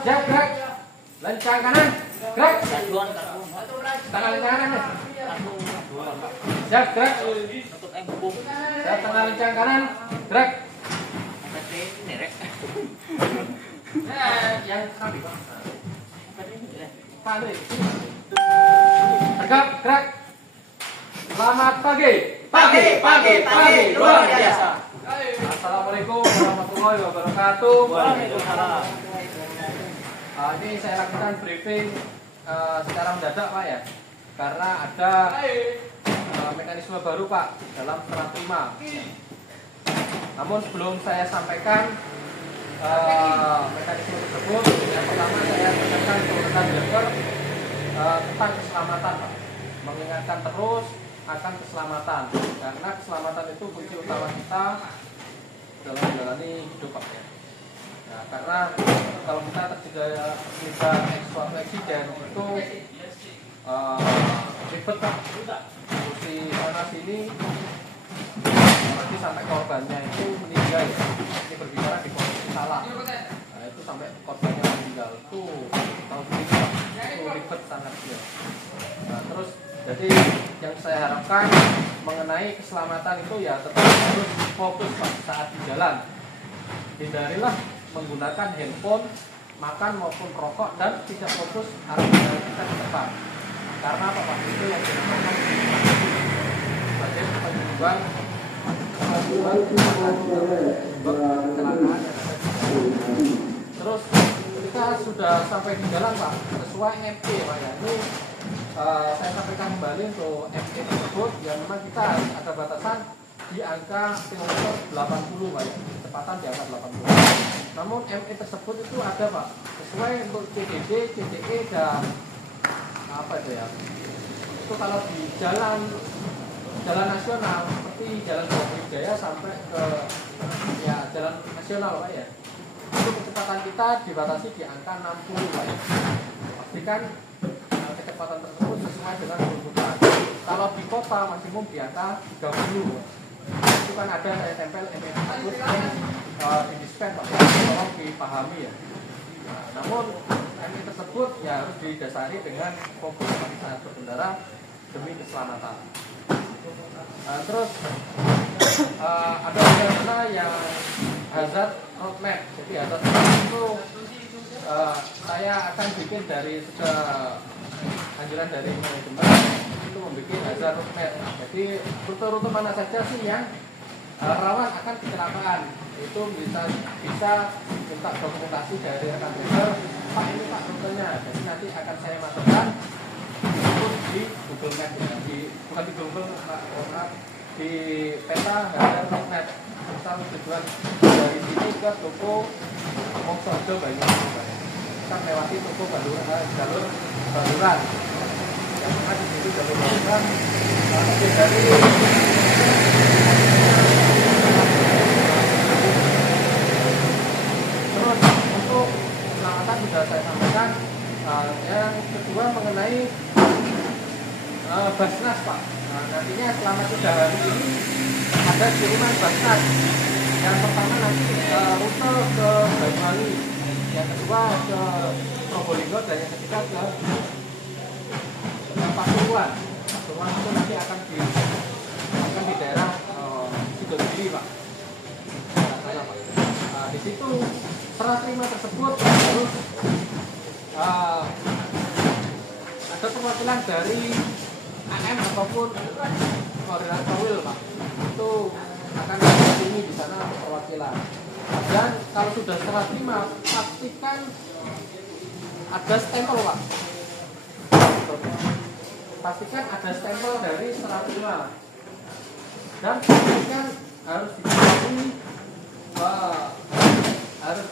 Siap, gerak. Lencang kanan. Gerak. Tengah lencang kanan. Siap, gerak. Siap, tengah lencang kanan. Gerak. Yang kami, Pak. Tegap, gerak. Selamat pagi. Pagi, luar biasa. Assalamualaikum warahmatullahi wabarakatuh. Waalaikumsalam. Ini saya lakukan briefing secara mendadak, Pak, ya, karena ada mekanisme baru, Pak, dalam serah terima. Namun sebelum saya sampaikan mekanisme tersebut, yang pertama saya sampaikan ke rekan driver tentang keselamatan, Pak. Mengingatkan terus akan keselamatan, karena keselamatan itu kunci utama kita dalam menjalani hidup, Pak, ya. Nah, karena kalau kita terjadi suatu eksiden itu ribet, Pak. Kursi sana sini nanti sampai korbannya itu meninggal. Ini berbicara di posisi salah. Nah, itu sampai korbannya meninggal itu tahu sendiri, Pak. Itu ribet sangat ya. Nah, terus jadi yang saya harapkan mengenai keselamatan itu ya tetap harus fokus, Pak, saat di jalan. Hindarilah menggunakan handphone, makan maupun rokok, dan tidak fokus arah kendaraan kita di depan. Karena apa, Pak? Itu yang menyebabkan sebagai penyebab kecelakaan yang ada di jalan. Terus ketika sudah sampai di jalan, Pak, sesuai MP, Pak, ya, ini saya sampaikan kembali untuk MP tersebut yang memang kita ada batasan di angka kilometer 80, Pak, ya, kecepatan di angka 80. Namun ME tersebut itu ada, Pak, sesuai untuk CDD, CDE, dan apa itu ya, itu kalau di jalan nasional seperti Jalan Brawijaya sampai ke ya jalan nasional, Pak, ya, itu kecepatan kita dibatasi di angka 60, Pak, ya. Pastikan kecepatan tersebut sesuai dengan tuntutan. Kalau di kota maksimum di angka 30. Itu kan ada saya tempel ME tersebut di dispen, Pak, tolong dipahami, ya. Nah, namun ME tersebut ya harus didasari dengan fokus saat berkendara demi keselamatan. Nah, terus ada wacana yang hazard roadmap. Jadi hazard roadmap itu saya akan bikin dari anjuran dari manajemen itu membuat hazard roadmap. Jadi rute-rute mana saja sih yang rawan akan kecelakaan, itu bisa minta dokumentasi dari rekan driver, Pak, ini Pak rutenya. Jadi nanti akan saya masukkan itu di Google Map, ya. Bukan di Google, Pak, di peta hazard roadmap. Misal tujuan dari sini ke toko Mongsojo Banyuwangi, kita melewati toko jalur Baluran. Yang mana di situ jalur Baluran lebih dari sudah saya sampaikan. Yang kedua mengenai Basnas, Pak. Nah, nantinya selama 3 hari ini ada kiriman Basnas. Yang pertama nanti rute ke Banyuwangi, yang kedua ke Probolinggo, dan yang ketiga ke Pasuruan. Pasuruan itu nanti akan di daerah Sidodiri, Pak. Nah, di situ serah terima tersebut harus ada perwakilan dari AM ataupun koordinator WIL, Pak. Itu akan ini di sana perwakilan. Dan kalau sudah serah terima, pastikan ada stempel, Pak. Pastikan ada stempel dari serah terima. Dan pastikan harus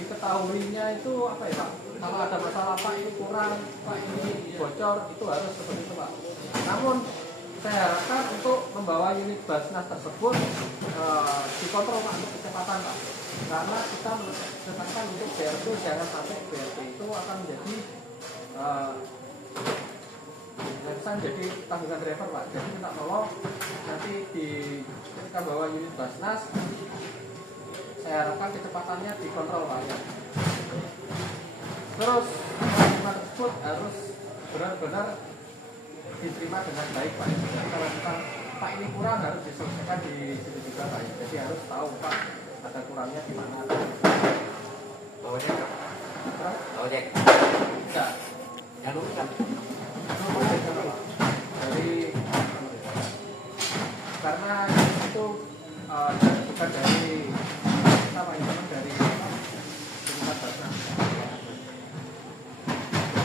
diketahuinya itu apa ya, Pak? Kalau ada masalah, Pak, ini kurang, Pak, ini bocor, itu harus seperti itu, Pak. Namun saya harapkan untuk membawa unit Basnas tersebut dikontrol, Pak, untuk kecepatan, Pak. Karena kita menetapkan untuk BRT, jangan sampai BRT itu akan menjadi jadi tanggungan driver, Pak. Jadi minta tolong nanti ketika bawa unit Basnas saya harapkan kecepatannya dikontrol Pak ya. Terus pengumuman tersebut harus benar-benar diterima dengan baik Pak. Jadi kalau misal Pak ini kurang harus diselesaikan di situ juga Pak. Jadi harus tahu Pak ada kurangnya di mana. Bawa cek. Bawa cek. Ya. Yang dulu kan. Dari karena itu bukan dari apa itu dari Tingkat Basnas.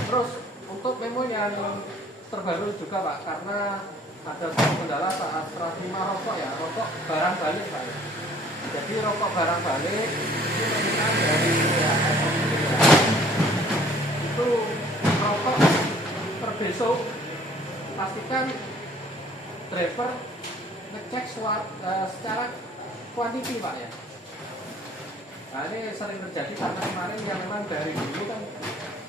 Terus untuk memo yang terbaru juga Pak, karena ada satu kendala saat serah terima rokok ya, rokok barang balik Pak. Jadi rokok barang balik itu meminta dari itu rokok per besok pastikan driver ngecek secara kuantiti Pak ya. Nah ini sering terjadi karena kemarin yang memang dari dulu kan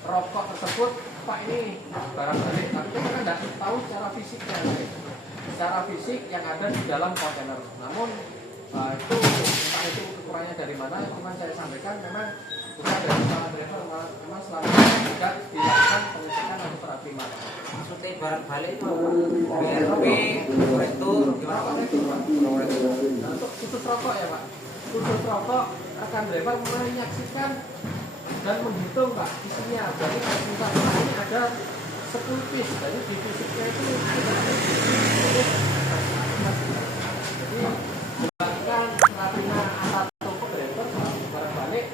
rokok tersebut Pak ini barang balik, tapi kita kan tidak tahu secara fisiknya, secara fisik yang ada di dalam kontainer. Namun itu entah itu kekurangannya dari mana, cuma saya sampaikan memang bukan dari salah driver, memang selalu juga dilakukan pengecekan atau serah terima. Maksudnya barang balik itu BRP, itu gimana Pak? Nah, untuk khusus rokok ya Pak, khusus rokok rekan driver menyaksikan dan menghitung Pak isinya. Jadi misalnya ini ada 10 piece, jadi di fisiknya itu jadi dilakukan serah antar toko driver barang balik.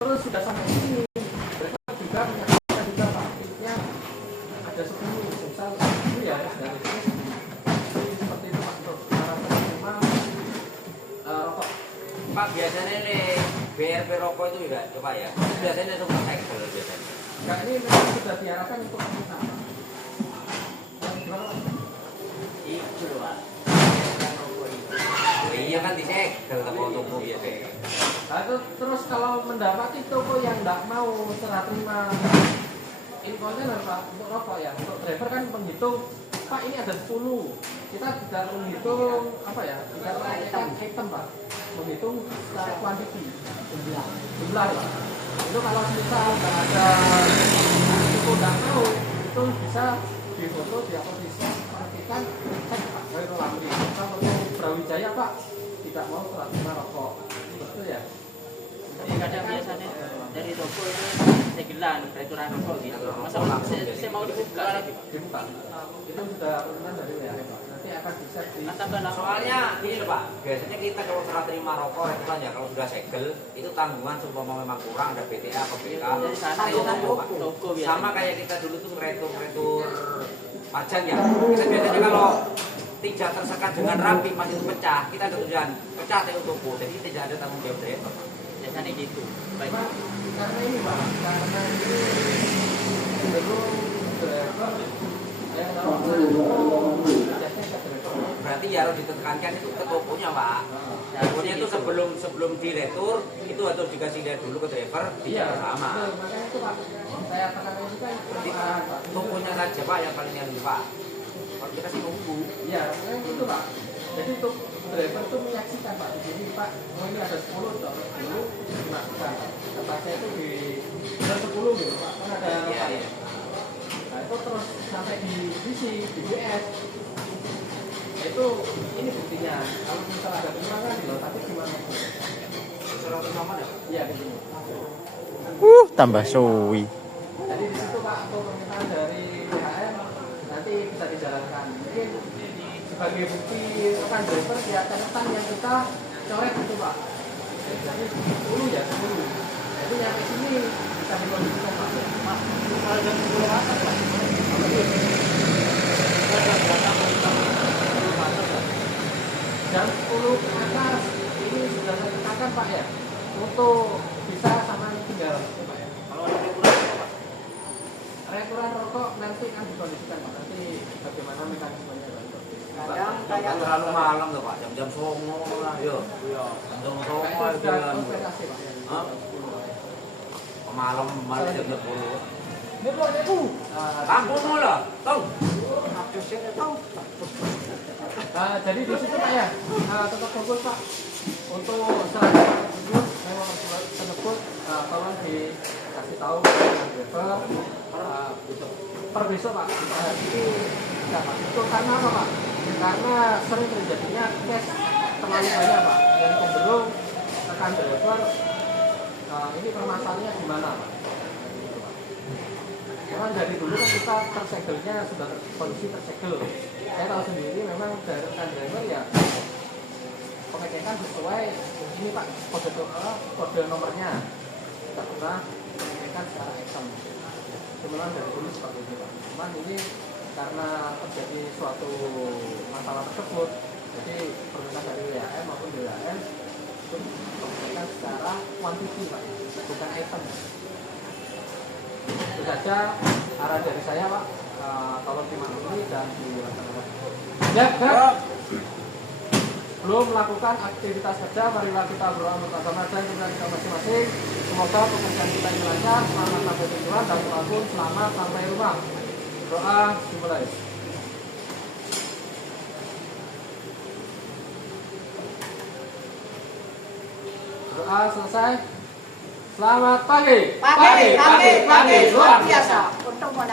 Terus sudah sampai sini driver juga menyaksikan juga Pak piece-nya ada 10, misal itu ya dari sini seperti itu Pak untuk cara menerima rokok. Pak biasanya nih BRP rokok itu juga coba ya. Biasanya itu pakai kalau biasanya. Nah ini memang sudah diarahkan untuk kita. Itu loh Pak. Iya kan dicek kalau toko biasanya. Nah, itu terus kalau mendapati toko yang tidak mau serah terima in kontainer Pak untuk rokok ya, untuk driver kan menghitung Pak ini ada 10, kita tidak menghitung apa ya, tidak menghitung item Pak, menghitung secara kuantiti jumlah Pak. Itu kalau misal nggak ada itu tidak mau, itu bisa difoto, diupload, bisa perhatikan, cek Pak dari Lamri. Kalau Brawijaya Pak tidak mau serah terima rokok, betul ya? Jadi kadang biasanya dari toko itu segelan peraturan rokok gitu. Masa saya mau dibuka lagi Pak? Dibuka. Itu sudah urusan dari WHM Pak. Nanti akan bisa di. Soalnya ini loh Pak, biasanya kita kalau serah terima rokok returan ya kalau sudah segel itu tanggungan seumpama memang kurang ada BTA, PBK, dari sana itu tanggung Pak. toko biasanya. Sama kayak kita dulu tuh retur pajak ya. Kita biasanya kalau tidak tersekat dengan rapi masih itu pecah, kita ada tujuan pecah dari toko, jadi tidak ada tanggung jawab driver. Biasanya gitu. Baik. Karena ini Pak, karena ini cenderung driver yang tahu jasnya ke driver. Berarti ya harus ditekankan itu ke tokonya Pak. Tokonya itu sebelum diretur itu harus dikasih lihat dulu ke driver Iya, tidak sama. betul. Makanya itu Pak, saya tekankan juga Pak. Tokonya saja Pak yang paling yang Pak. Kalau kita sih nunggu. Iya, makanya itu Pak. Jadi untuk driver itu menyaksikan Pak. Jadi Pak, oh ini ada 10 atau 10 dimasukkan. Tempatnya itu di 10 gitu Pak. Kan ada Iya, iya. Nah itu terus sampai di isi di BS. Nah, itu ini buktinya. Kalau misalnya ada kekurangan di tapi gimana? Surat nomor ya? Iya di sini. Tambah suwi. Jadi di situ Pak untuk permintaan dari WHM nanti bisa dijalankan. Mungkin sebagai bukti rekan driver ya catatan yang kita coret itu Pak. Jadi 10 ya 10. Jadi yang di sini bisa dikondisikan Pak. Pak, kalau jam 10 atas Pak. Jam 10 ke atas ini sudah saya tekankan Pak ya untuk bisa sama tinggal Pak ya. Kalau ada kurang Pak. Returan rokok nanti akan dikondisikan Pak. Nanti bagaimana mekanismenya Pak. Kadang kayak terlalu malam tuh Pak, jam-jam songo lah, yo. Jam-jam songo Itu itu sudah kan. konspirasi Pak. Hah? Malam malam jam 10. Ini keluar dari Kampung lah, tong. Abjusnya tahu. Jadi di situ Pak ya, tetap fokus Pak. Untuk selanjutnya tersebut, memang tersebut tolong dikasih tahu kepada driver per besok Pak. Ini enggak Pak. Itu karena apa Pak? Karena sering terjadinya cash terlalu banyak Pak. Dan cenderung rekan driver ini permasalahannya gimana Pak? Memang dari dulu kan kita tersegelnya sudah kondisi tersegel. Saya tahu sendiri memang dari rekan driver ya pengecekan sesuai ini Pak kode nomornya. Tidak pernah pengecekan secara item. Sebenarnya dari dulu seperti itu Pak. Cuman ini karena terjadi suatu masalah tersebut, jadi permintaan dari WHM maupun DHM itu pengecekan secara quantity Pak, bukan item. Itu saja arah dari saya Pak, tolong dimaklumi dan dilaksanakan. Ya, belum melakukan aktivitas kerja, marilah kita berdoa untuk agama dan kita masing-masing. Semoga pekerjaan kita ini lancar, selamat sampai tujuan dan pun selamat sampai rumah. Doa dimulai. Doa selesai. Selamat pagi. Pagi, luar biasa. Untuk